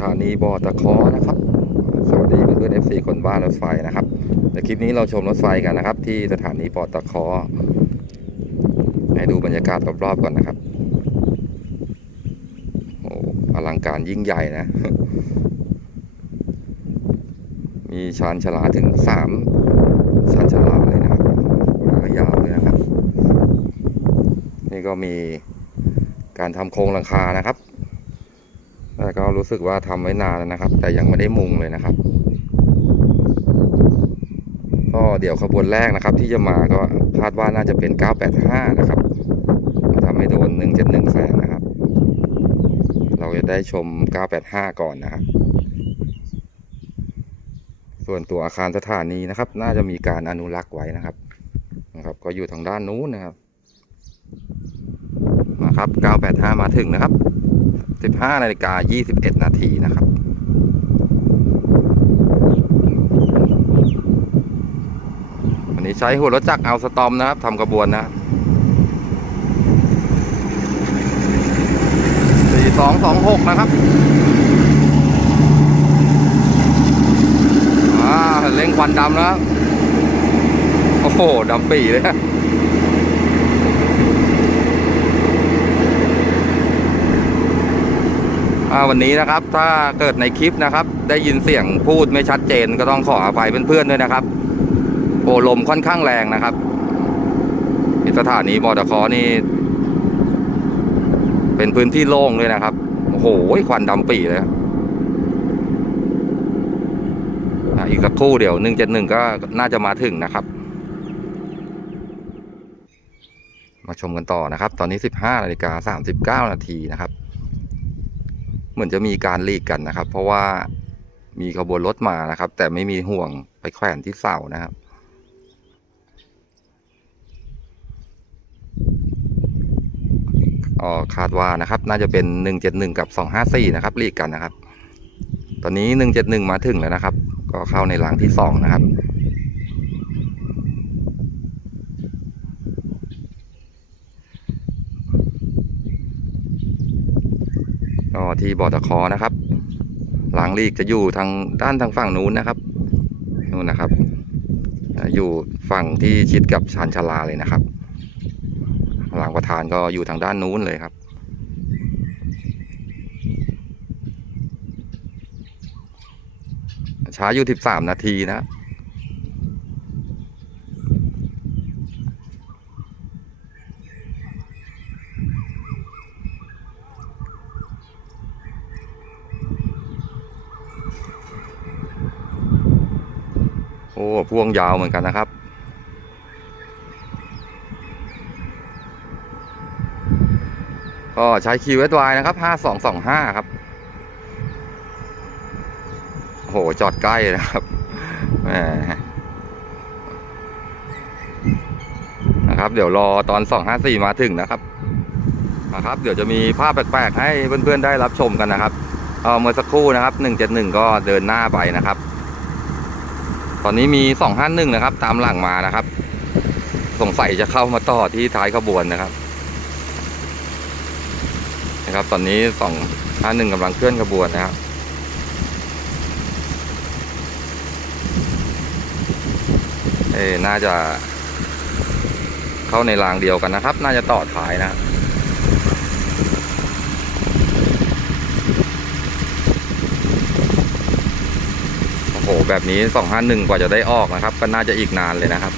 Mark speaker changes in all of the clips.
Speaker 1: ถานีบอตะคอนะครับ สวัสดีเพื่อนๆ FC คนบ้านรถไฟนะครับในคลิปนี้เราชมรถไฟกันนะครับ ที่สถานีปอตะคอให้ดูบรรยากาศรอบๆก่อนนะครับโอ้อลังการยิ่งใหญ่นะ มีชานชลาถึงสามชานชลาเลยนะครับระยาวเลยนะครับ นี่ก็มีการทำโครงหลังคานะครับ แต่ก็รู้สึกว่าทำไว้นานแล้วนะครับ แต่ยังไม่ได้มุงเลยนะครับ ก็เดี๋ยวขบวนแรกนะครับ ที่จะมาก็คาดว่าน่าจะเป็น 985 นะครับทำให้โดน 171แสงนะครับ เราจะได้ชม 985 ก่อนนะครับ ส่วนตัวอาคารสถานีนะครับ น่าจะมีการอนุรักษ์ไว้นะครับนะครับ ก็อยู่ทางด้านนู้นนะครับนะครับ 985 มาถึงนะครับ 15นาฬิกา21 นาทีนะครับ วันนี้ใช้หัวรถจักรเอาสตอมนะครับทำกระบวนนะ4226นะครับอ่าเร่งควันดำแล้ว โอ้โหดำปีเลย อ่า วันนี้นะครับถ้าเกิดในคลิปนะครับ ได้ยินเสียงพูดไม่ชัดเจนก็ต้องขออภัยเพื่อนๆด้วยนะครับโอลมค่อนข้างแรงนะครับสถานีบอตคอนี่ เป็นพื้นที่โล่งเลยนะครับโอ้โหควันดำปีเลยอีกสักครู่เดี๋ยวหนึ่งเจ็ดหนึ่งก็น่าจะมาถึงนะครับ มาชมกันต่อนะครับ ตอนนี้สิบห้านาฬิกาสามสิบเก้านาทีนะครับ เหมือนจะมีการลีกกันนะครับ เพราะว่ามีขบวนรถมานะครับ แต่ไม่มีห่วงไปแขวนที่เสานะครับ อ๋อคาดว่านะครับ น่าจะเป็นหนึ่งเจ็ดหนึ่งกับสองห้าสี่นะครับลีกกันนะครับ ตอนนี้หนึ่งเจ็ดหนึ่งมาถึงแล้วนะครับ ก็เข้าในหลังที่สองนะครับ็ที่บอตะคอนะครับ หลังลีกจะอยู่ทางด้านทางฝั่งนู้นนะครับนู่นนะครับ อยู่ฝั่งที่ชิดกับชานชาลาเลยนะครับ หลังประธานก็อยู่ทางด้านนู้นเลยครับช้าอยู่สิบสามนาทีนะครับ พ่วงยาวเหมือนกันนะครับ ก็ใช้คีย์เวสไวนะครับ5225ครับโหจอดใกล้นะครับนะครับ เดี๋ยวรอตอน254มาถึงนะครับนะครับ เดี๋ยวจะมีภาพแปลกๆให้เพื่อนๆได้รับชมกันนะครับเอ่อเมื่อสักครู่นะครับ171ก็เดินหน้าไปนะครับ ตอนนี้มี251นะครับ ตามหลังมานะครับ สงสัยจะเข้ามาต่อที่ท้ายขบวนนะครับนะครับ ตอนนี้251กำลังเคลื่อนขบวนนะครับเอ้น่าจะเข้าในรางเดียวกันนะครับ น่าจะต่อท้ายนะ ครับโอ้โหแบบนี้251กว่าจะได้ออกนะครับ ก็น่าจะอีกนานเลยนะครับ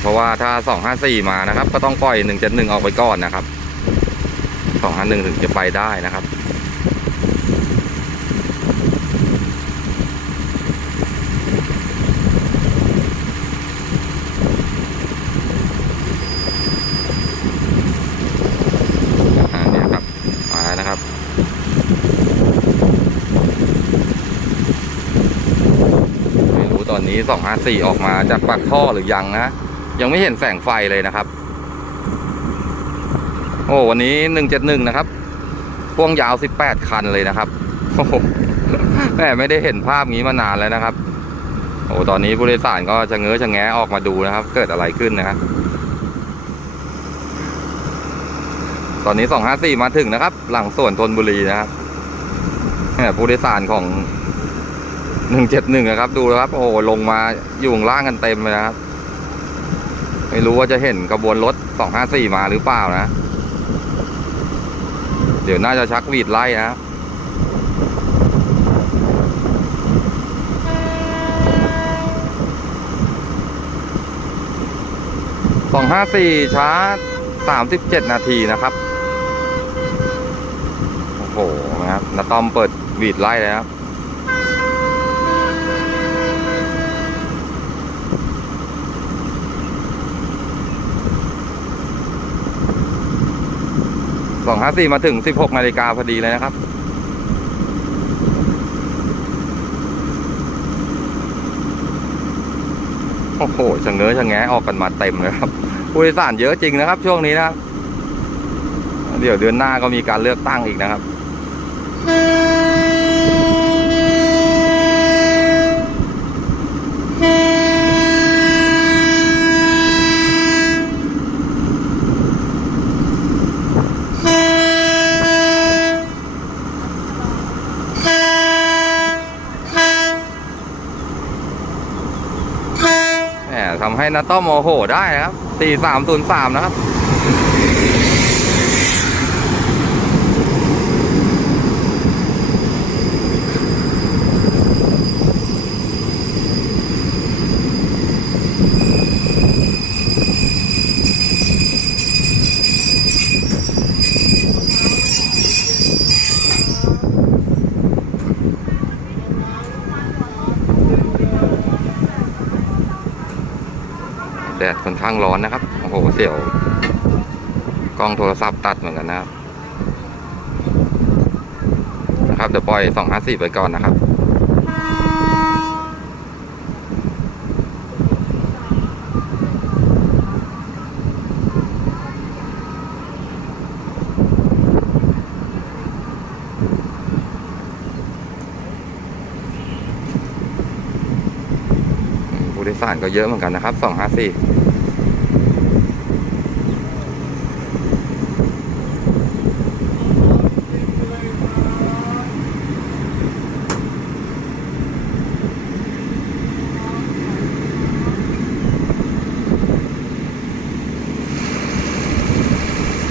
Speaker 1: เพราะว่าถ้า254มานะครับ ก็ต้องปล่อย171ออกไปก่อนนะครับ251ถึงจะไปได้นะครับ อ่าเนี่ยครับ มาแล้วนะครับ ไม่รู้ตอนนี้ 254 ออกมาจากปากท่อหรือยังนะ ยังไม่เห็นแสงไฟเลยนะครับ โอ้วันนี้ 171 นะครับพ่วงยาว 18 คันเลยนะครับโอ้โหแม่ไม่ได้เห็นภาพงี้มานานแล้วนะครับ โอ้ตอนนี้ผู้โดยสารก็จะเงื้อจะแงะออกมาดูนะครับ เกิดอะไรขึ้นนะครับตอนนี้ 254 มาถึงนะครับ หลังสวนธนบุรีนะครับเนี่ยผู้โดยสารของ หนึ่งเจ็ดหนึ่งครับ ดูแล้วครับ โอ้โหลงมาอยู่ข้างล่างกันเต็มเลยนะครับ ไม่รู้ว่าจะเห็นกระบวนรถสองห้าสี่มาหรือเปล่านะ เดี๋ยวน่าจะชักวีดไล่นะสองห้าสี่ช้าสามสิบเจ็ดนาทีนะครับ โอ้โหนะครับนาตอมเปิดวีดไล่เลยครับ สองห้าสี่มาถึงสิบหกนาฬิกาพอดีเลยนะครับ โอ้โหชะเง้อชะแงะออกกันมาเต็มเลยครับผู้โดยสารเยอะจริงนะครับ ช่วงนี้นะครับ เดี๋ยวเดือนหน้าก็มีการเลือกตั้งอีกนะครับ แหมทำ ให้นาต้อมโอโหได้นะครับ 4303 นะครับ ข้างร้อนนะครับ โอ้โห เสียว กล้องโทรศัพท์ตัดเหมือนกันนะครับ นะครับเดี๋ยวปล่อย254ไปก่อนนะครับผู้โดยสารก็เยอะเหมือนกันนะครับ 254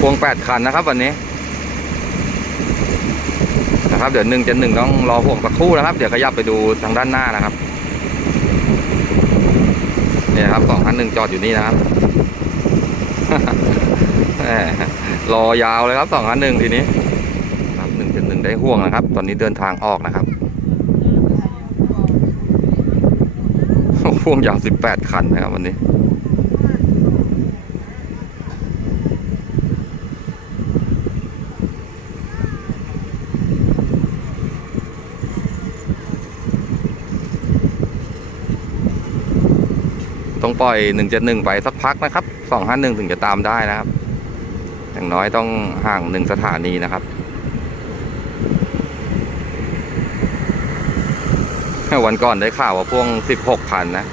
Speaker 1: วง8คันนะครับวันนี้นะครับเดี๋ยวหนึ่งจะหนึ่งต้องรอพวงสักครู่นะครับ เดี๋ยวขยับไปดูทางด้านหน้านะครับเนี่ยครับสองคันหนึ่งจอดอยู่นี่นะครับรอยาวเลยครับสองคันหนึ่งทีนี้ครับหนึ่งเป็นหนึ่งได้ห่วงนะครับ ตอนนี้เดินทางออกนะครับห่วงยาวสิบแปดคันนะครับวันนี้ ต้องปล่อยหนึ่งจ็ดหนึ่งไปสักพักนะครับสองห้านึงถึงจะตามได้นะครับ อย่างน้อยต้องห่างหนึ่งสถานีนะครับ วันก่อนได้ข่าวว่าพ่วงสิบหกคันนะ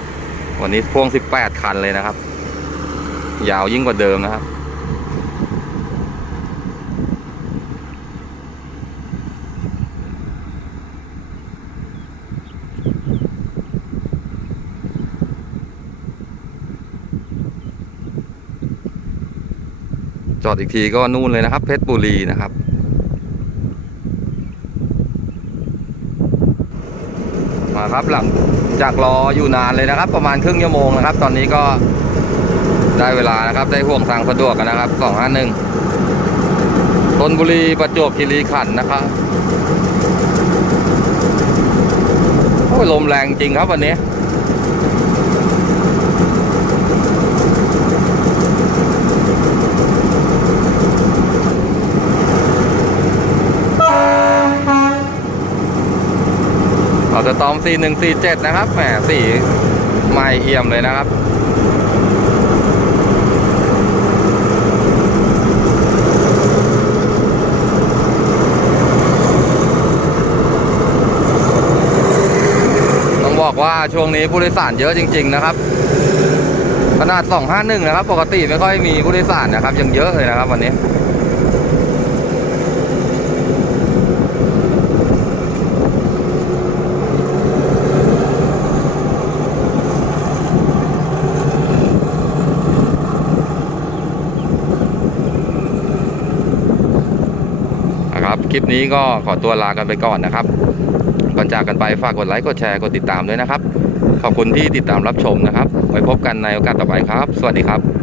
Speaker 1: วันนี้พ่วงสิบแปดคันเลยนะครับ ยาวยิ่งกว่าเดิมนะครับ จอดอีกทีก็นู่นเลยนะครับ เพชรบุรีนะครับ มาครับหลังจากรออยู่นานเลยนะครับ ประมาณครึ่งชั่วโมงนะครับ ตอนนี้ก็ได้เวลานะครับ ได้ห่วงทางสะดวกกันนะครับสองห้าหนึ่งธนบุรีประจวบคีรีขันธ์นะครับโอ้ยลมแรงจริงครับวันนี้ เราจะต อม 4147 นะครับ แหมสีใหม่เอี่ยมเลยนะครับ ต้องบอกว่าช่วงนี้ผู้โดยสารเยอะจริง ๆ นะครับ ขนาด 251 นะครับ ปกติไม่ค่อยมีผู้โดยสารนะครับ ยังเยอะเลยนะครับวันนี้ ค ลิปนี้ก็ขอตัวลากันไปก่อนนะครับ ก่อนจากกันไปฝากกดไลค์กดแชร์กดติดตามด้วยนะครับ ขอบคุณที่ติดตามรับชมนะครับ ไว้พบกันในโอกาสต่อไปครับ สวัสดีครับ